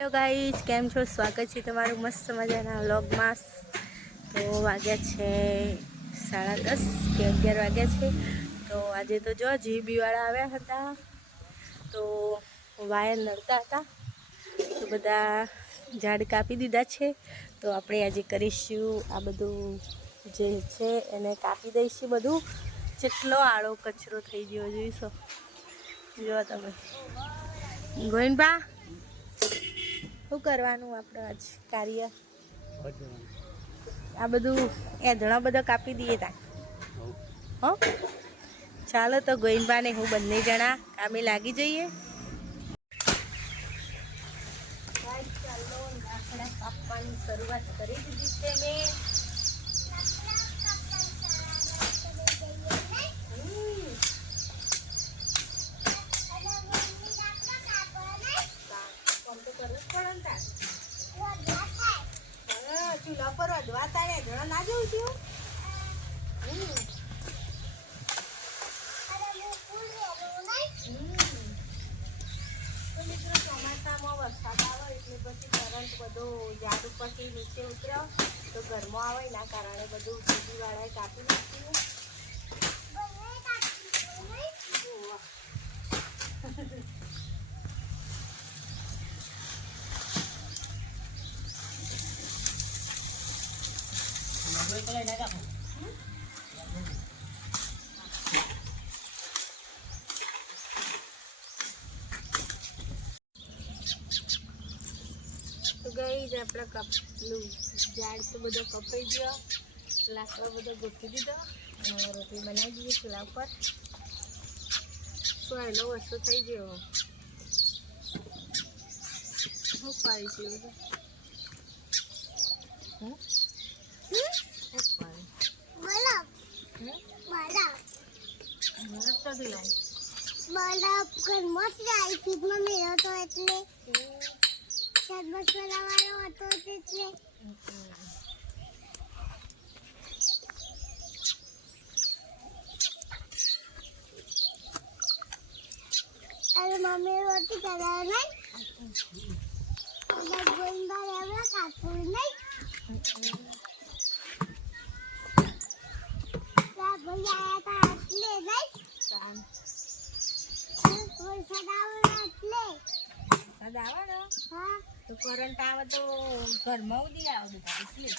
Hello guys કેમ છો? સ્વાગત છે તમારું મસ્ત મજાના વ્લોગમાં તો વાગ્યા છે સાડા દસ કે અગિયાર વાગ્યા છે. તો આજે તો જો જીબીવાળા આવ્યા હતા. તો વાયર નડતા હતા. તો બધા ઝાડ કાપી દીધા છે. તો આપણે આજે કરીશું આ બધું જે છે એને કાપી દઈશું બધું. જેટલો આળો કચરો થઈ ગયો, જોઈશો? જો તમે. ગોવિંદબા શું કરવાનું આપણે આજ કાર્ય? આ બધું એ ધણા બધા કાપી દઈએ તા હો? ચાલો તો ગોઈનબા ને હું બંને જણા કામે લાગી જઈએ. કાપવાની શરૂઆત કરી દીધી છે મેં હમ. કોમ તો કરવું જ પડે ને તાર. હા, ચૂલા પર વધવા ના જવું છું ચોમાસામાં વરસાદ આવે એટલે પછી કરંટ બધો ઝાડ ઉપરથી નીચે ઉતર્યો તો ઘરમાં આવે એના કારણે બધું ટીવીવાળાએ કાપી નાખ્યું ગઈ જ આપણે કપલું ઝાડ તો બધો કપાઈ ગયો. લાકડો બધો ગોઠવી દીધો. હવે રોટલી બનાવી દઈએ ચૂલા ઉપર સોયલો વસ્તુ થઈ ગયો? હું પાડી છે. બધું હમ? શું પાડી? હમ? બરફ તો દિલાય મમ્મી રોટી કરાવે નહીં આયા તા એટલે નહીં સારું. વરસાદ આવે એટલે વરસાદ આવે ને હા. તો કરંટ આવે તો ઘરમાં ઉડી આવે બધા એટલે.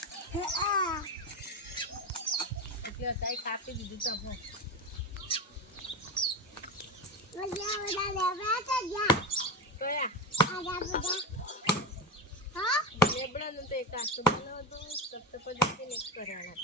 એટલે અત્યારે કાપી દીધું તો હું મજા બધા લેવા હતા જ્યાં કયા? બધા હા. લેબડાનું તો એક આસુ બનાવતું સપ્તપદી ને કરવાના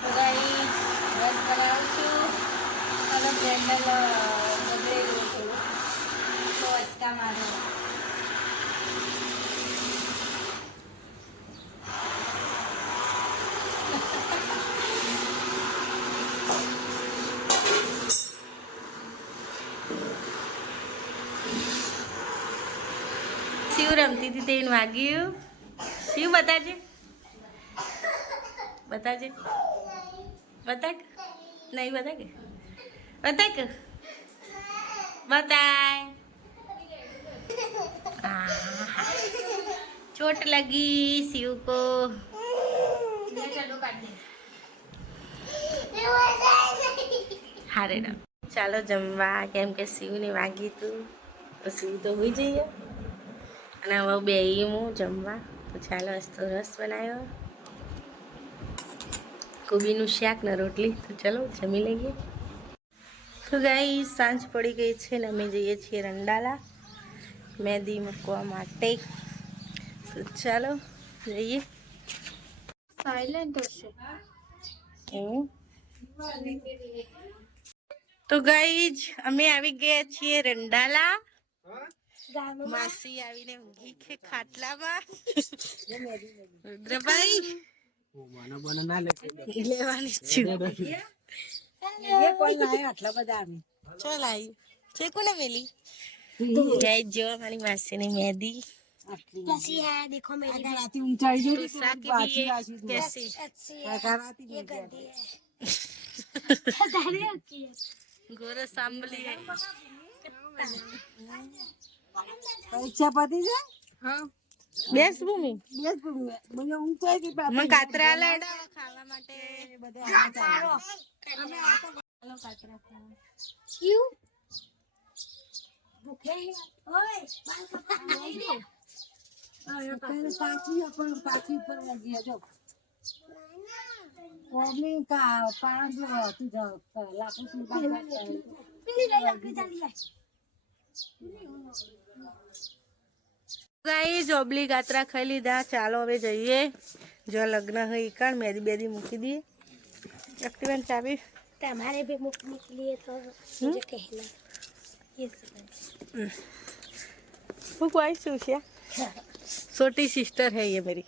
તો guys, રસ બનાવું છું અને બ્લેન્ડર બગડેલું હતું તો અચકા મારો શિવ રમતી હતી તેને વાગ્યું. શું બતાજે? બતાજે? બતાક? નહીં બતાક? બતાક? બતાય. ચોટ લગી શિવ કો હારે ચાલો જમવા. કેમ કે શિવને વાગી તું. શિવ તો હોઈ જઈએ અને હવે બે હું જમવા. તો ચાલો તો રસ બનાવ્યો કોબીનું શાક ને રોટલી. તો ચલો જમી લઈએ. તો ગાઈ સાંજ પડી ગઈ છે ને અમે જઈએ છીએ રંડાલા. મહેંદી મૂકવા માટે. તો ચાલો જઈએ. સાયલેન્ટ હશે. એવું? તો ગાઈ અમે આવી ગયા છીએ રંડાલા. માસી આવીને ઊંઘી છે ખાટલામાં રુદ્રભાઈ લેવાની જ છું એ કોઈ ના આટલા બધા અમે ચાલ આવી છે કોને મેલી ગાઈ જો મારી માસીની મહેંદી આટલી है देखो मेरी રાતી ઊંચાઈ જોઈ તુષા की પાછી भी રાશી है कैसी રાતી ઊંચાઈ. गोरा सांभली है પરીક્ષા પતી છે? હા. બેસ ભૂમિ બેસ ભૂમિ મને હું કહી દી મને કાતરા લાડા. ખાવા માટે બધા ચાલો અમે આ તો ચાલો કાતરા ખાવા. ક્યુ? ભૂખે ઓય બાલ કપડા લઈ દે. પાછી પણ પાછી ઉપર વગી જો. કોમી કા પાણ જો તું લાખો સુધી ગાઈ જોબલી કાતરા ખાઈ લીધા ચાલો હવે જઈએ જો લગ્ન હોય ઈ કાણ મેદી બેદી મૂકી દઈએ એક્ટિવાન ચાબી हमारे भी मुख निकली तो मुझे कहना ये હું કોઈ શું છે छोटी सिस्टर है ये मेरी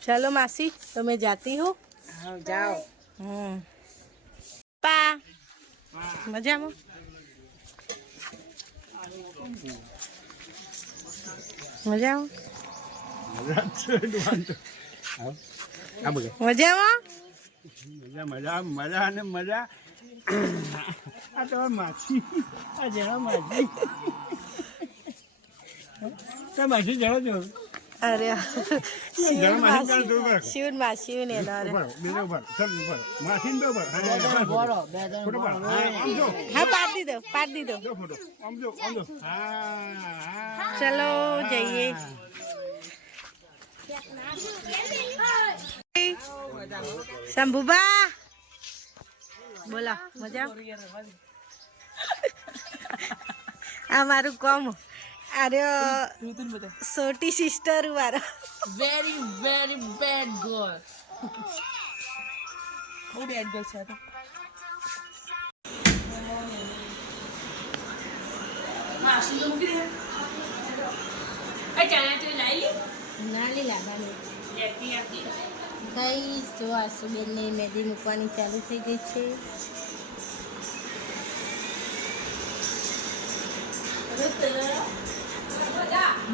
चलो मासी तो मैं जाती हूँ હા જાઓ हम्म पा મજામાં મજામાં આ બગા મજામાં? મજા મજા મજા અને મજા. આ તમાર માછી આ જણા માછી તમે માછી જણા જો અરે શિવનમાં શિવન એ અરે. ઉપર બેને ઉપર ચાલ ઉપર માછી દો હા બે જણ હા આમ જો. હા પાડ દીધો પાડ દીધો. આમ જો આમ જો. હા હા ચલો જઈએ. શંભુબા બોલા મજા? આ મારું કોમ. અરે સોટી સિસ્ટર મારો વેરી વેરી બેડ ગર્લ બહુ બેડ ગર્લ છે તો માસી તો મૂકી દે એ ચાના ચોરી લાવી લી ના લીલા બાને લેતી આપી ગઈ જો આસુબેનને મહેંદી મૂકવાની ચાલુ થઈ ગઈ છે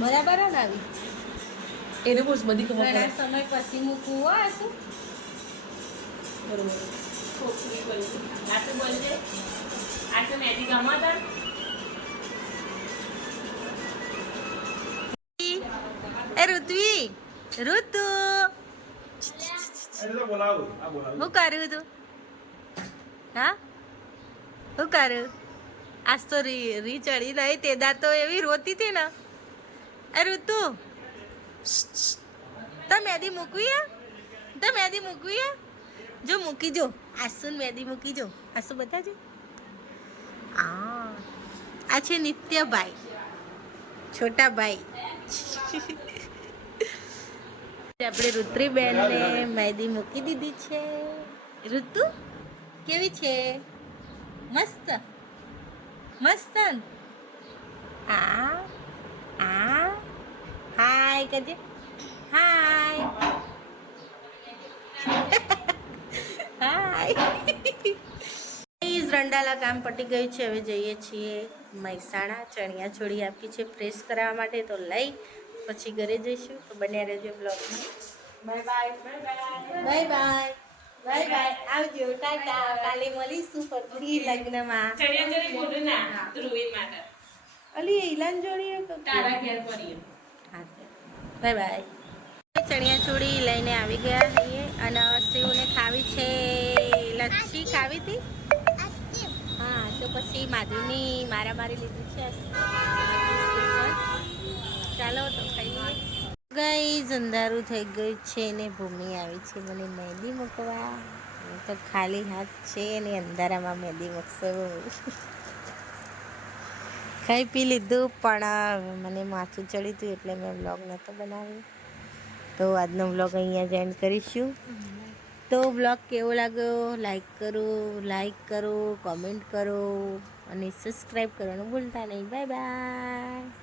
બરાબર જ આવી એને બહુ બધી ખબર પડે ઘણા સમય પછી મૂકવું હો આસુ બરોબર. છોકરી બોલી. આસે બોલજે આસે મેદી ગમા તા એ ઋત્વી ઋતુ. બોલાવો આ બોલાવો. હું તું? હા? હું કર્યું આજ તો રી રી ચડી નહીં તે દાર તો એવી રોતી હતી ને. એ ઋતુ. તો મહેંદી મૂકવી તો મેદી મૂકવી જો મૂકી જો. આસુન મેદી મૂકી જો. આસુ બતાજો આ આ છે નિત્યભાઈ. છોટા ભાઈ આપણે ઋત્રીબેનને મહેંદી મૂકી દીધી છે. ઋતુ, કેવી છે? મસ્ત? મસ્ત? આ આ હાય કરજે હાય હાય રંડાલા કામ પટી ગયું છે? હવે જઈએ છીએ મહેસાણા. ચણિયા છોડી આપી છે પ્રેસ કરાવવા માટે. તો લઈ પછી ઘરે જઈશું. તો બન્યા રહેજો બ્લોગમાં bye bye bye bye bye bye આવજો. ટાટા કાલે મળીશું ફરી લગ્નમાં. ચણિયા ચોરી બોલું ના ધ્રુવી માટે. અલી ઈલાન જોડીએ તારા ઘેર પડી હા બાય બાય. ચણિયા ચોળી લઈને આવી ગયા છીએ અને શિવને ખાવી છે. લચ્છી ખાવી હતી? હા તો પછી માધુની મારા મારી લીધી છે ચાલો તો ખાઈએ. ગઈ અંધારું થઈ ગયું છે ને ભૂમિ આવી છે. મને મહેંદી મૂકવા. હું તો ખાલી હાથ છે ને અંધારામાં મહેંદી મૂકશે. ખાઈ પી લીધું, પણ મને માથું ચડ્યું હતું એટલે મેં બ્લોગ નહોતો બનાવ્યો. તો આજનો બ્લોગ અહીંયા જ એન્ડ કરીશું. તો બ્લોગ કેવો લાગ્યો? લાઈક કરો લાઈક કરો કોમેન્ટ કરો, અને સબસ્ક્રાઈબ કરવાનું ભૂલતા નહીં. Bye bye